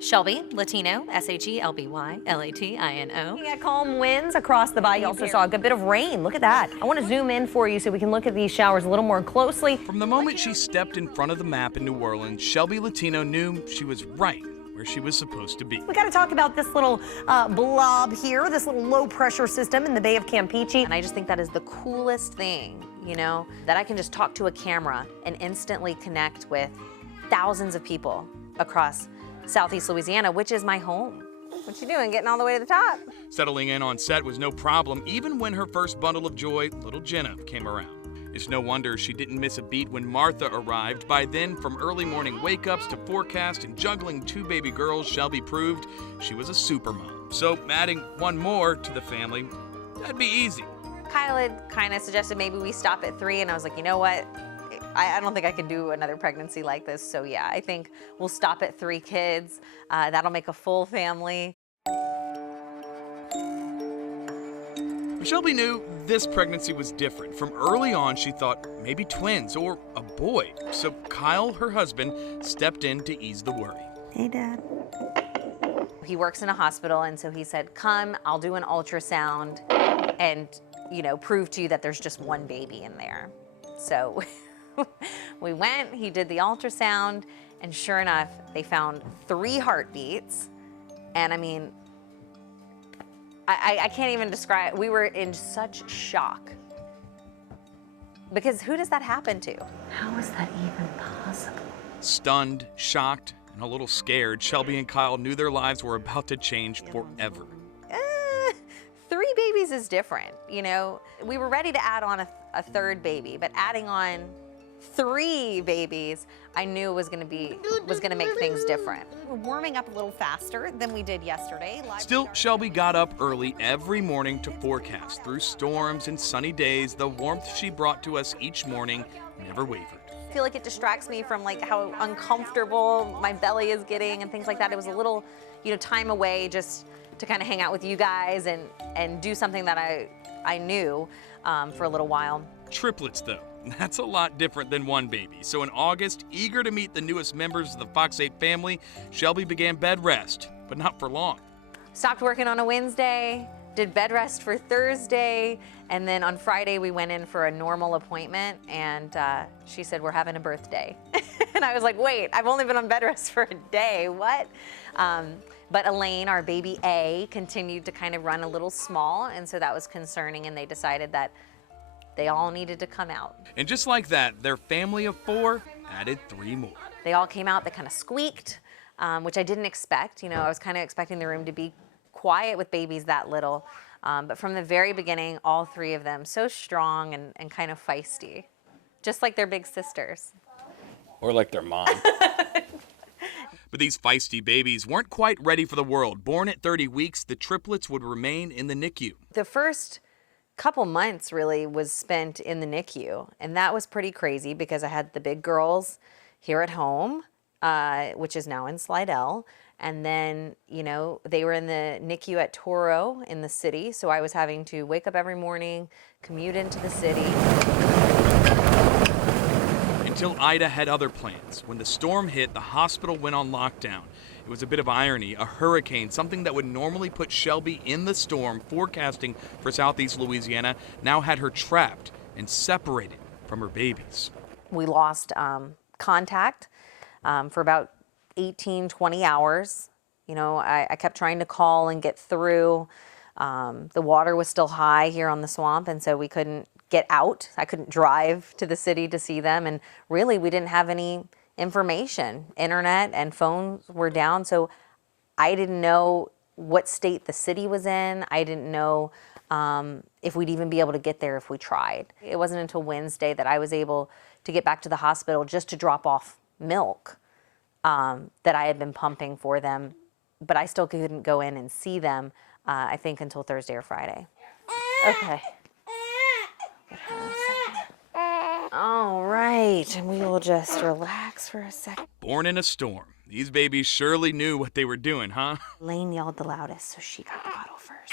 Shelby Latino, SHELBY, Looking at calm winds across the bayou. You also saw a good bit of rain. Look at that. I want to zoom in for you so we can look at these showers a little more closely. From the moment she stepped in front of the map in New Orleans, Shelby Latino knew she was right where she was supposed to be. We got to talk about this little blob here, this little low pressure system in the Bay of Campeche. And I just think that is the coolest thing, you know, that I can just talk to a camera and instantly connect with thousands of people across Southeast Louisiana, which is my home. What you doing, getting all the way to the top? Settling in on set was no problem, even when her first bundle of joy, little Jenna, came around. It's no wonder she didn't miss a beat when Martha arrived. By then, from early morning wake-ups to forecast and juggling 2 baby girls, Shelby proved she was a supermom. So adding one more to the family, that'd be easy. Kyle had kind of suggested maybe we stop at 3, and I was like, you know what? I don't think I can do another pregnancy like this. So yeah, I think we'll stop at 3 kids. That'll make a full family. Shelby knew this pregnancy was different. From early on, she thought maybe twins or a boy. So Kyle, her husband, stepped in to ease the worry. Hey, Dad. He works in a hospital, and so he said, come, I'll do an ultrasound and, you know, prove to you that there's just one baby in there. So we went, he did the ultrasound, and sure enough, they found 3 heartbeats. And I mean, I can't even describe, we were in such shock. Because who does that happen to? How is that even possible? Stunned, shocked, and a little scared, Shelby and Kyle knew their lives were about to change forever. 3 babies is different, you know? We were ready to add on a 3rd baby, but adding on 3 babies, I knew was gonna make things different. We're warming up a little faster than we did yesterday. Still, Shelby got up early every morning to forecast. Through storms and sunny days, the warmth she brought to us each morning never wavered. I feel like it distracts me from like how uncomfortable my belly is getting and things like that. It was a little, you know, time away just to kind of hang out with you guys and do something that I knew for a little while. Triplets, though. That's a lot different than 1 baby. So in August, eager to meet the newest members of the Fox 8 family, Shelby began bed rest, but not for long. Stopped working on a Wednesday, did bed rest for Thursday, and then on Friday we went in for a normal appointment, and she said, we're having a birthday. And I was like, wait, I've only been on bed rest for a day, what? But Elaine, our baby A, continued to kind of run a little small, and so that was concerning, and they decided that they all needed to come out. And just like that, their family of 4 added 3 more. They all came out, they kind of squeaked, which I didn't expect. You know, I was kind of expecting the room to be quiet with babies that little. But from the very beginning, all 3 of them, so strong and kind of feisty, just like their big sisters. Or like their mom. But these feisty babies weren't quite ready for the world. Born at 30 weeks, the triplets would remain in the NICU. The first couple months really was spent in the NICU, and that was pretty crazy because I had the big girls here at home, which is now in Slidell, and then, you know, they were in the NICU at Toro in the city, so I was having to wake up every morning, commute into the city. Until Ida had other plans. When the storm hit, the hospital went on lockdown. It was a bit of irony, a hurricane, something that would normally put Shelby in the storm, forecasting for Southeast Louisiana, now had her trapped and separated from her babies. We lost contact for about 18, 20 hours. You know, I kept trying to call and get through. The water was still high here on the swamp, and so we couldn't get out. I couldn't drive to the city to see them, and really we didn't have any information. Internet and phones were down, so I didn't know what state the city was in. I didn't know if we'd even be able to get there if we tried. It wasn't until Wednesday that I was able to get back to the hospital just to drop off milk that I had been pumping for them, but I still couldn't go in and see them, I think, until Thursday or Friday. Okay. All right, and we will just relax for a second. Born in a storm. These babies surely knew what they were doing, huh? Lane yelled the loudest, so she got the bottle first.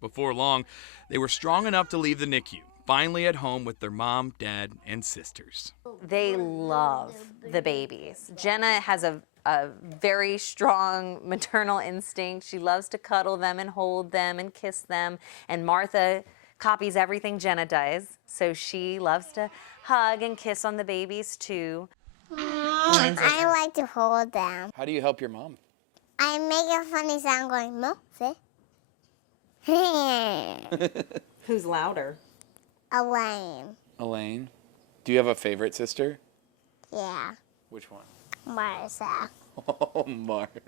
Before long, they were strong enough to leave the NICU, finally at home with their mom, dad, and sisters. They love the babies. Jenna has a a very strong maternal instinct. She loves to cuddle them and hold them and kiss them. And Martha copies everything Jenna does. So she loves to hug and kiss on the babies too. I like to hold them. How do you help your mom? I make a funny sound going, Who's louder? Elaine. Elaine. Do you have a favorite sister? Yeah. Which one? Martha. Oh, Martha.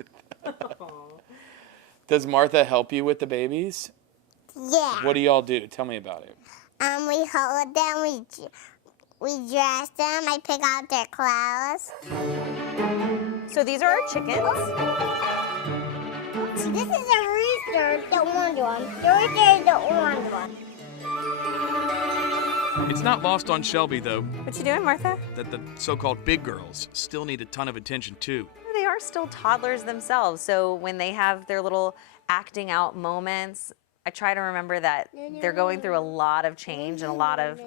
Does Martha help you with the babies? Yeah. What do y'all do? Tell me about it. We hold them, we dress them, I pick out their clothes. So these are our chickens. This is a rooster, the orange one. The rooster is the orange one. It's not lost on Shelby, though, What you doing, Martha? that the so-called big girls still need a ton of attention, too. They are still toddlers themselves. So when they have their little acting out moments, I try to remember that they're going through a lot of change and a lot of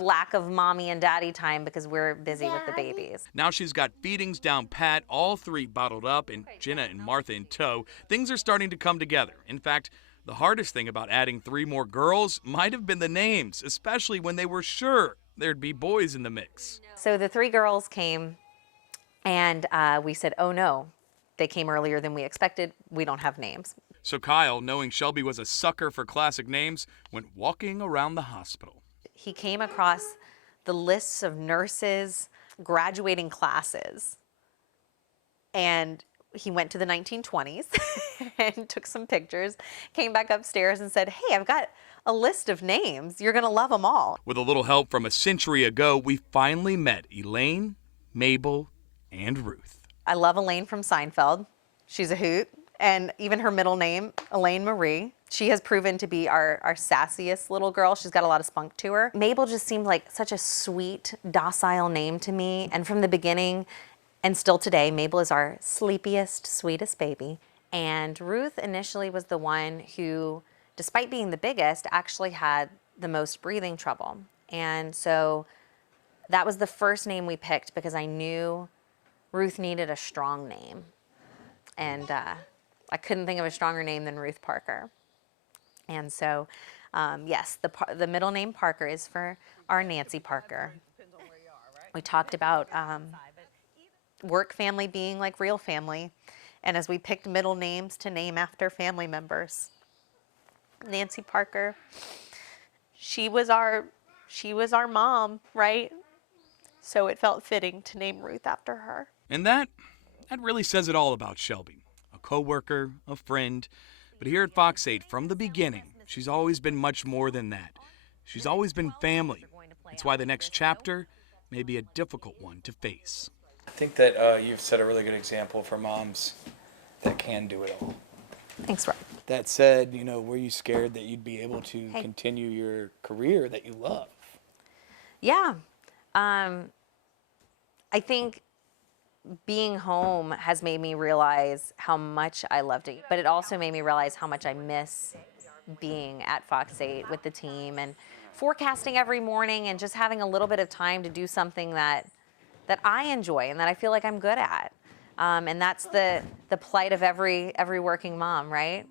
lack of mommy and daddy time because we're busy with the babies. Now she's got feedings down pat, all three bottled up, and Jenna and Martha in tow. Things are starting to come together. In fact, the hardest thing about adding 3 more girls might have been the names, especially when they were sure there'd be boys in the mix. So the 3 girls came, and we said, oh no, they came earlier than we expected. We don't have names. So Kyle, knowing Shelby was a sucker for classic names, went walking around the hospital. He came across the lists of nurses' graduating classes, and he went to the 1920s and took some pictures, came back upstairs and said, hey, I've got a list of names. You're going to love them all. With a little help from a century ago, we finally met Elaine, Mabel, and Ruth. I love Elaine from Seinfeld. She's a hoot. And even her middle name, Elaine Marie. She has proven to be our sassiest little girl. She's got a lot of spunk to her. Mabel just seemed like such a sweet, docile name to me. And from the beginning, and still today, Mabel is our sleepiest, sweetest baby. And Ruth initially was the one who, despite being the biggest, actually had the most breathing trouble. And so that was the first name we picked because I knew Ruth needed a strong name. And I couldn't think of a stronger name than Ruth Parker. And so, yes, the middle name Parker is for our Nancy Parker. We talked about work family being like real family. And as we picked middle names to name after family members, Nancy Parker, she was our mom, right? So it felt fitting to name Ruth after her. And that really says it all about Shelby. A coworker, a friend. But here at Fox 8, from the beginning, she's always been much more than that. She's always been family. It's why the next chapter may be a difficult one to face. I think that you've set a really good example for moms that can do it all. Thanks, Rob. That said, were you scared that you'd be able to continue your career that you love? Yeah. I think being home has made me realize how much I loved it, but it also made me realize how much I miss being at Fox 8 with the team and forecasting every morning and just having a little bit of time to do something that I enjoy and that I feel like I'm good at. And that's the plight of every working mom, right?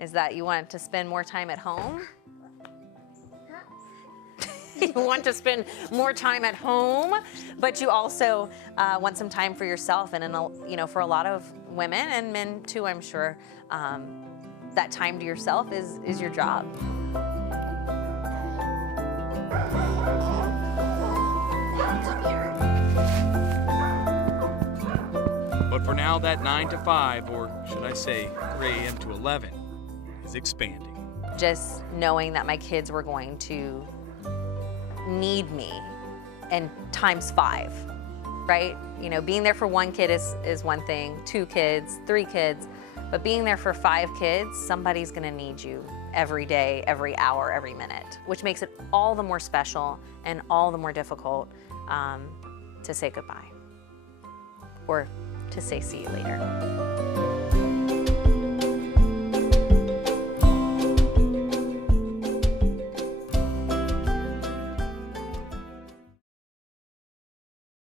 Is that you want to spend more time at home. You want to spend more time at home, but you also want some time for yourself. And for a lot of women and men too, I'm sure, that time to yourself is your job. But for now, that 9 to 5, or should I say 3 a.m. to 11, is expanding. Just knowing that my kids were going to need me and times 5, right? Being there for 1 kid is one thing, 2 kids, 3 kids, but being there for 5 kids, somebody's gonna need you every day, every hour, every minute, which makes it all the more special and all the more difficult to say goodbye or to say see you later.